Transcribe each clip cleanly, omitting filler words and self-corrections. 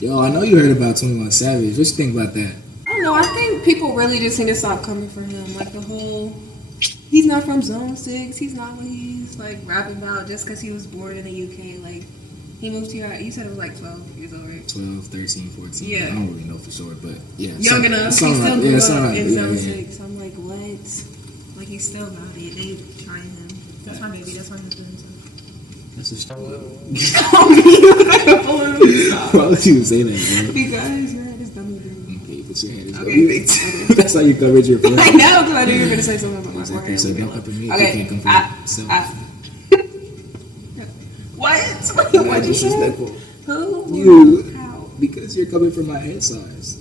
Yo, I know you heard about 21 Savage. What you think about that? I don't know. I think people really just need to stop coming for him. Like the whole, he's not from Zone 6. He's not what he's like rapping about just because he was born in the UK. Like, he moved here, you said it was like 12 years old, right? 12, 13, 14. Yeah. I don't really know for sure, but yeah. Young enough. He still right. grew up right. in Zone 6. I'm like, what? Like, he's still about it. They trying him. That's my baby. That's my husband. So. That's a stop. Why would you say that, bro? Because your head is dummy green. Okay, put your hand. Okay. That's how you covered your forehead. I know, because I knew you were going to say something about my Exactly. forehead. So don't come for me. Okay. You can't come for yourself. What? What'd you say? Who? You. How? Because you're coming from my head size.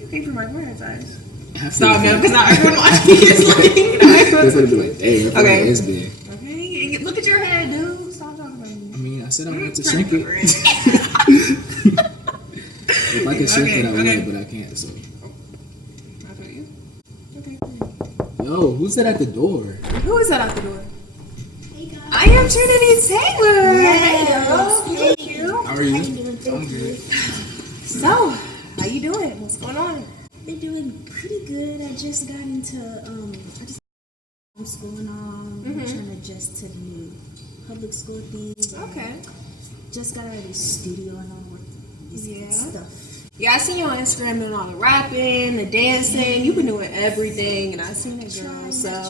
You came from my forehead size. Stop now, because not everyone watching is like, they're going to be like, hey, your forehead is big. Okay, look at your head, dude. Stop talking about me. I mean, I said I wanted to shrink it. If I could shrink it, I would, but I can't, so. I feel you. Okay. Yo, who's that at the door? Who is that at the door? Hey guys. I am Trinity Taylor. Yes. Hey, thank you. How are you? I'm good. So, how you doing? What's going on? Been doing pretty good. I just got into homeschooling trying to adjust to the new public school things. Okay. Just got out of the studio and all the music and stuff. Yeah, I seen you on Instagram doing all the rapping, the dancing. You've been doing everything, and I seen it, girl. So,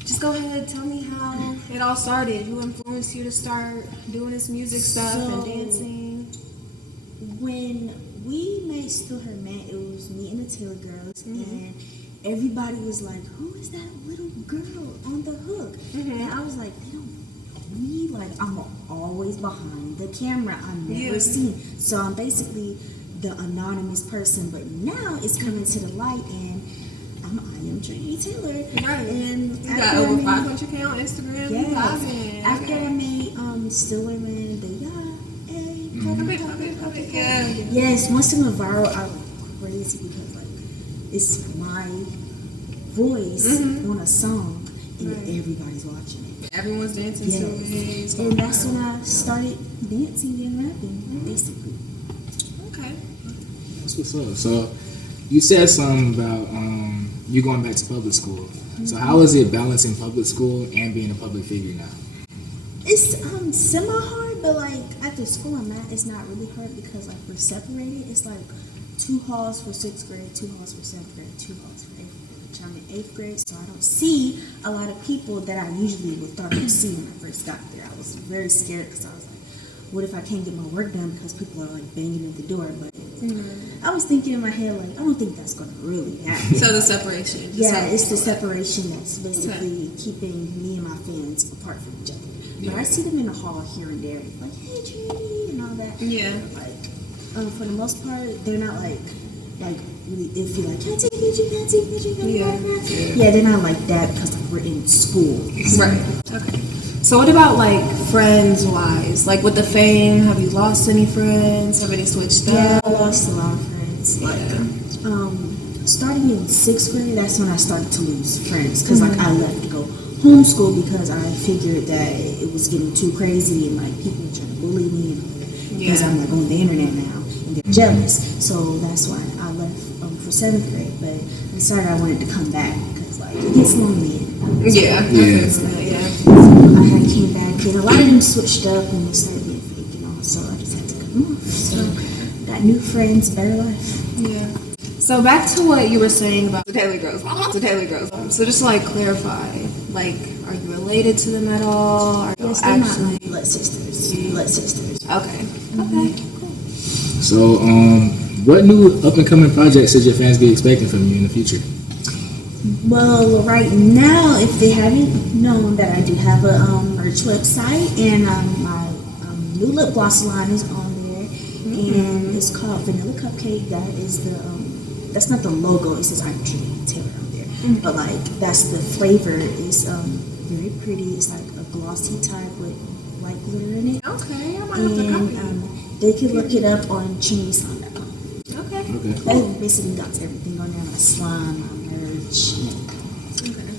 just go ahead, tell me how it all started. Who influenced you to start doing this music stuff and dancing? When we made Still Her Man, it was me and the Taylor Girlz, and everybody was like, "Who is that little girl on the hook?" And I was like, "They don't know me. Like, I'm always behind the camera. I'm never seen. So I'm basically the anonymous person. But now it's coming to the light, and IamTrinityTaylor. Right. And you got over 500K on Instagram. Yes. After I made Still Her Man, yes, once it went viral, I went crazy because like it's my voice on a song and everybody's watching it. Everyone's dancing to it. And that's when I started dancing and rapping, basically. Okay. That's what's up. So you said something about you going back to public school. So how is it balancing public school and being a public figure now? It's semi-hard, but like at the school I'm at, it's not really hard because like we're separated. It's like 2 halls for 6th grade, 2 halls for 7th grade, 2 halls for 8th grade, which I'm in 8th grade, so I don't see a lot of people that I usually would start to see when I first got there. I was very scared because I was like, what if I can't get my work done because people are like banging at the door? But I was thinking in my head like, I don't think that's going to really happen. So the separation. Yeah, it's the separation that's basically keeping me and my fans apart from each other. But I see them in the hall here and there, like, hey, Trinity, and all that. Yeah. Like, for the most part, they're not like really iffy, like, can I take a picture, can I take a picture, yeah, they're not like that because like, we're in school. Right. Okay. So what about like friends-wise? Like with the fame, have you lost any friends? Have any switched up? Yeah, I lost a lot of friends. Like, starting in 6th grade, that's when I started to lose friends because like I left to go homeschool because I figured that it was getting too crazy and like people were trying to bully me and all that because I'm like on the internet now and they're jealous. So that's why I left for 7th grade. But I decided I wanted to come back because like it gets lonely. So I had came back and a lot of them switched up and they started being fake and all. So I just had to cut them off. So got new friends, better life. Yeah. So back to what you were saying about the Taylor Girlz. So just to like clarify, like, are you related to them at all? Are you yes, they're actually not blood sisters. Blood sisters. Okay. Okay. Cool. So, what new up and coming projects should your fans be expecting from you in the future? Well, right now, if they haven't known that I do have a merch website and my new lip gloss line is on there, and it's called Vanilla Cupcake. That is the that's not the logo. It says IamTrinityTaylor on there, but like that's the flavor. Is very pretty. It's like a glossy type with white glitter in it. Okay, I might have to copy it. They can look it up on TrinitySlime.com. Okay. That basically got everything on there. My slime, my merch. Okay.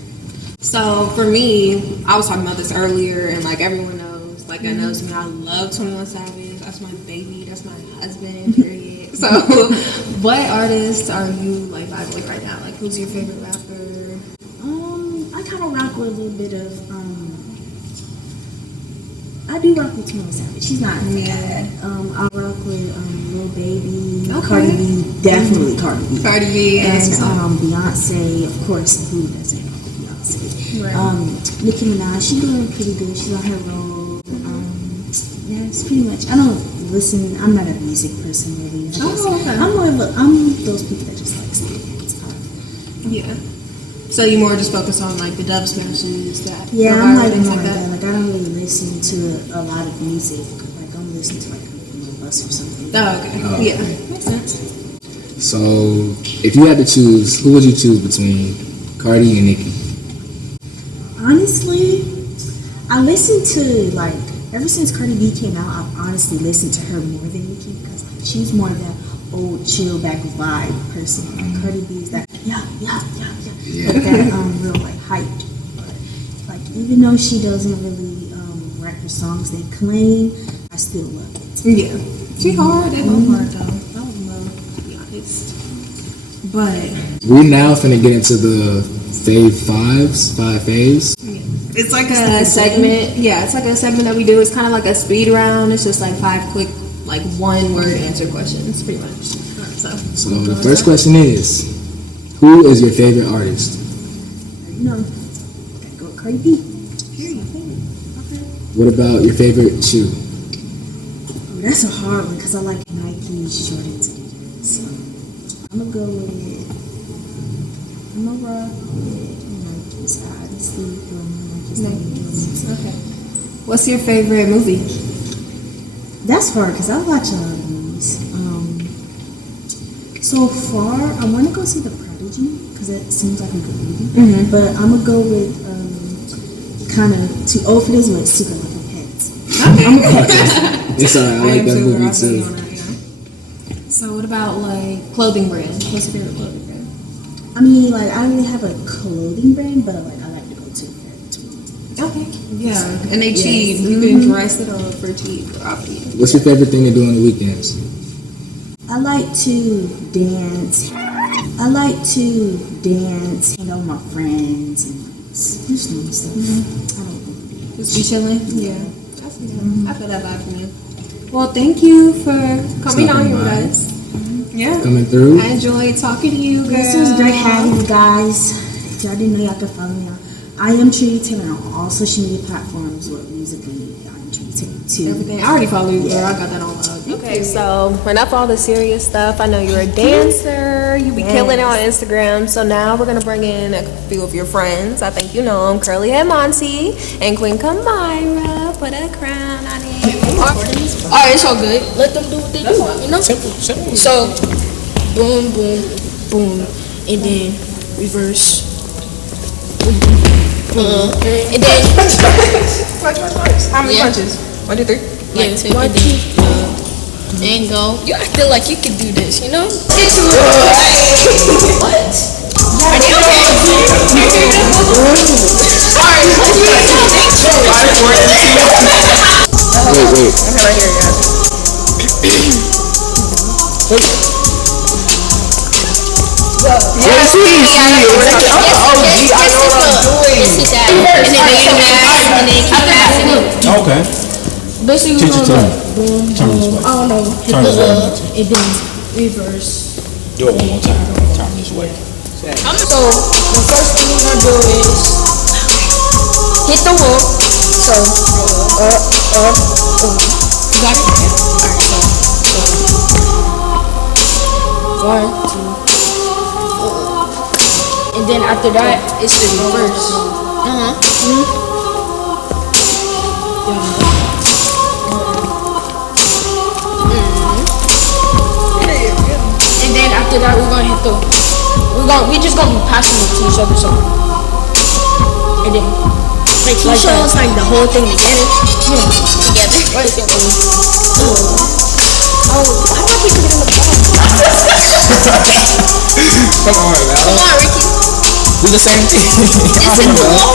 So for me, I was talking about this earlier, and like everyone knows, Like I know to me, I love 21 Savage. That's my baby. That's my husband. Period. So, what artists are you like vibing with right now? Like, who's your favorite rapper? I kind of rock with a little bit of I do rock with 21 Savage. She's not bad. I rock with Lil Baby, Okay. Cardi B, definitely Cardi B. Cardi B And Beyonce, of course. Who doesn't rock with Beyonce? Right. Nicki Minaj, she's doing pretty good. She's on her roll. Yeah, it's pretty much. I don't listen. I'm not a music person really. Okay. I'm those people that just like stands. Yeah. So you more just focus on like the dub smashes that. Yeah, I'm like things more like like that. that. Like I don't really listen to a lot of music. Like I'm listening to like a bus or something. Oh, okay. Oh. Yeah, makes sense. So, if you had to choose, who would you choose between Cardi and Nicki? Honestly, I listened to like ever since Cardi B came out. I've honestly listened to her more than Nicki because like she's more of that old chill back vibe person. Like Cardi B is that yeah. Like that real like hyped. But like even though she doesn't really rap her songs they claim, I still love it. Yeah, she hard. They both hard though. I would love to be honest. But We now finna get into the five faves. it's like a segment. Yeah, it's like a segment that we do. It's kind of like a speed round. It's just like 5 quick, like 1-word answer questions, pretty much. So the first question is, who is your favorite artist? No, gotta go with Cardi B. What about your favorite shoe? Oh, that's a hard one because I like Nike, Jordans, and Adidas. So I'm gonna go with. I'm gonna rock with Nikes. I honestly feel Nikes. Okay. What's your favorite movie? That's hard because I watch a lot of movies. So far, I want to go see The Prodigy because it seems like a good movie. But I'm gonna go with kind of too old for this, but Secret Life of Pets. I'm a pet person. It's alright, I like that movie too. So what about like clothing brand? What's your favorite clothing brand? I mean, like I don't really have a clothing brand, but like I like to go to Fair Between. Okay. Yeah, and they cheap. You can dress it up for cheap. Obviously. What's your favorite thing to do on the weekends? I like to dance. Hang out with my friends, and just normal stuff. I don't know. Just be chilling. Yeah. That's good. I feel that vibe from you. Well, thank you for coming on here with us. Yeah. Coming through. I enjoyed talking to you, girl. This was great having you guys. If y'all didn't know, y'all can follow me on IamTrinityTaylor on all social media platforms with musically IamTrinityTaylor too. Everything. I already follow you, girl. I got that all up. Okay, so enough all the serious stuff. I know you're a dancer. You be killing it on Instagram. So now we're gonna bring in a few of your friends. I think you know them, CurlyheadMonty and QueenKhamyra. Put a crown on it. Alright, it's all good. Let them do what they do, you know? Simple. So, boom, boom, boom, and then reverse. And then How many punches? 1, 2, 3. yeah, and then and go. You feel like you can do this, you know? What? Are you okay? Wait. Okay, right here, guys. Yes, sit down. And then keep passing it. Okay. Basically, Teach it to me. boom, Turn this boom. way. I don't know. Hit Turn the this way. and then reverse. Do it one more time. Turn this way. So the first thing we're gonna do is hit the wall. So boom. You got it? Yeah. Alright, so 1, 2. And then after that, it's the reverse. And then after that, we're gonna hit the. We're just gonna be passing it to each other. So, and then like he shows like the whole thing together. Yeah, together. Right. Oh, why do I keep putting it in the ball? Come on, man. Come on, Ricky. Do the same thing. It's in the wall.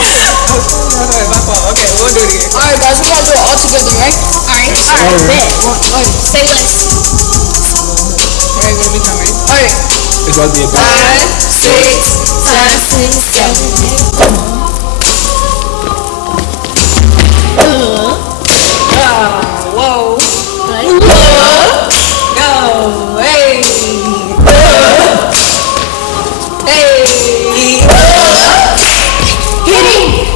My fault. Okay, we'll do it again. Alright, guys, we're gonna do it all together, right? Alright, bet. Alright, say less. Alright, what are we doing, ready? Alright. It's about to be a 5, 6, 7, 6, 7. Whoa. Go. Hey. Hey. Hit him.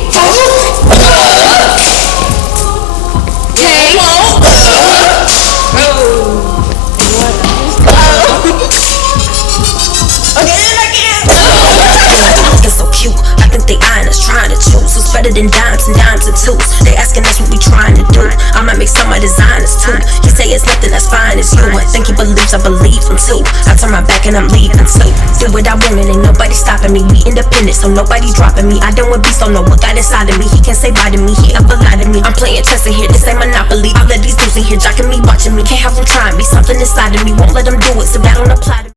So cute, I think they eyeing us trying to choose who's better than dimes and twos. They asking us what we trying to do. I might make some of my designers too. He say it's nothing as fine as you. I think he believes I believe him too. I turn my back and I'm leaving too. Do what I want and ain't nobody stopping me. We independent, so nobody dropping me. I don't want beast, don't know what got inside of me. He can't say bye to me, he up a lot of me. I'm playing chess in here, this ain't Monopoly. All of these dudes in here jocking me, watching me. Can't have them trying me, something inside of me won't let them do it. So I don't apply.